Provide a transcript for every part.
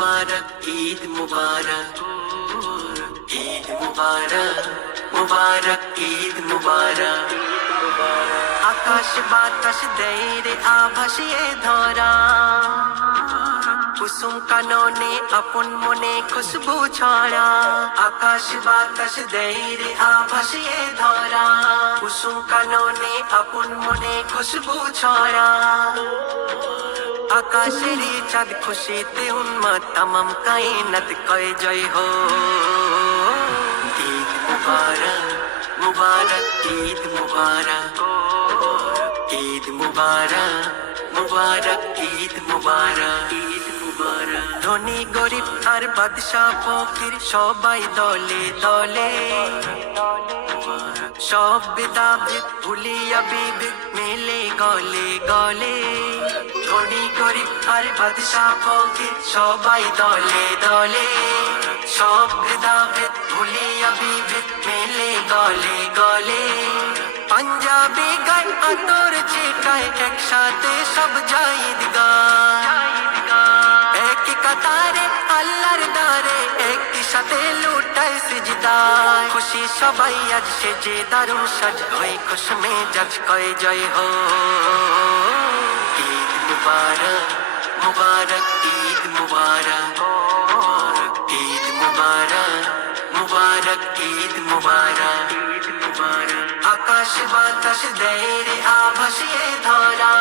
मुबारक ईद मुबारक ईद मुबारक मुबारक ईद मुबारक आकाश बातास देय रे आभासिए धरा कुसुम कानने अपन मने खुशबू छड़ा आकाश बातास देय रे आभासिए धरा कुसुम कानने अपन मने खुशबू छड़ा आकाशेरी चाँद खुशीते उन्माद तमाम कायनात कहे जय हो ईद मुबारक मुबारक ईद मुबारक ईद मुबारक मुबारक ईद मुबारक ईद मुबारक धनी गरीब আর বাদশা ফকির সবাই দলে দলে সব বিদাবিদ ভুলিয়া বিবিদ মেলে গলে গলে ধনী গরিব আর বাদশা ফকির সবাই দলে দলে সব বিদাবিদ ভুলিয়া বিবিদ মেলে গলে গলে পাঞ্জাবি গান আতর ছিটায় একসাথে সব জায়েদ গায় এক কাতারে আল্লাহর দারে একই সাথে লুটায় সিজদায় খুশি সবাই আজ সেজে দারুণ সাজ হয়ে খুশ মেজাজ কয়ে জয় হো ঈদ মুবারক মুবারক ঈদ মুবারক ঈদ মুবারক মুবারক ঈদ মুবারক ঈদ মুবারক আকাশ বাতাস দেয় রে আভাসিয়ে ধরা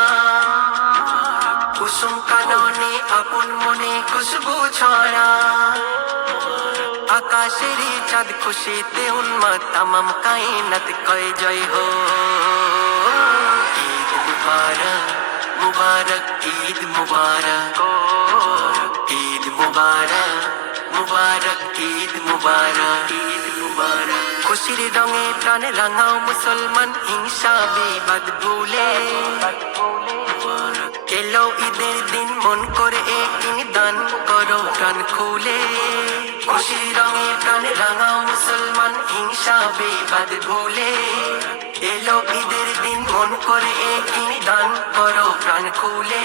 কুসুম কাননে আপন মনে খুশবু ছড়া আকাশেরই চাঁদ খুশিতে উন্মাদ তামাম কায়নাত কয়ে জয় হো ঈদ মুবারক মুবারক ঈদ মুবারক ঈদ মুবারক মুবারক ঈদ মুবারক ঈদ মুবারক খুশির রঙে প্রাণ রাঙাও মুসলমান হিংসা বিবাদ ভুলে এলো ঈদের দিন মন করে একদিন দান করো প্রাণ খুলে খুশির রঙে প্রাণ রাঙাও মুসলমান হিংসা বিবাদ ভুলে এলো ঈদের দিন মন করে একদিন দান করো প্রাণ খুলে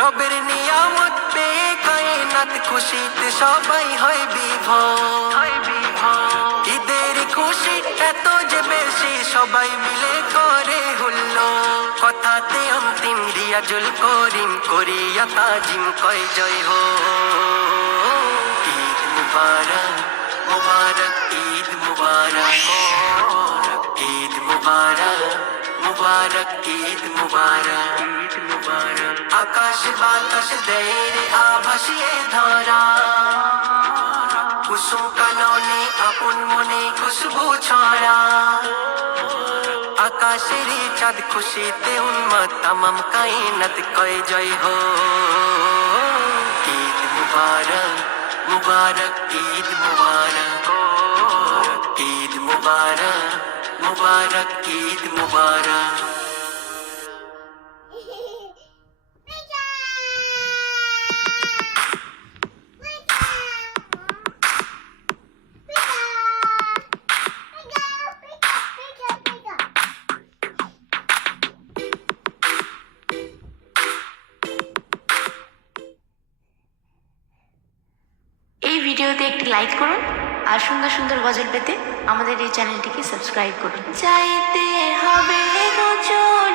রবের নিয়ামত পেয়ে কায়নাত খুশিতে সবাই হয় বিভোর ঈদের খুশি এত যে বেশি সবাই মিলে করে হুল্লো কথাতে অন্তিম রিয়াজুল করিম করিয়া তাজিম কয় জয় হো ঈদ মুবারক মুবারক ঈদ মুবারক ঈদ মুবারক মুবারক ঈদ মুবারক ঈদ মুবারক আকাশ বাতাস দেয় রে আভাসিয়ে ধরা কুসুম কাননে আপন মনে খুশবু ছড়া আকাশেরই চাঁদ খুশিতে উন্মাদ তামাম কায়নাত কয়ে জয় হো ঈদ মুবারক মুবারক ঈদ মুবারক ঈদ মুবারক মুবারক ঈদ মুবারক এই ভিডিওতে একটি লাইক করুন আর সুন্দর সুন্দর গজল পেতে আমাদের এই চ্যানেলটিকে সাবস্ক্রাইব করুন। চাইতে হবে গজল।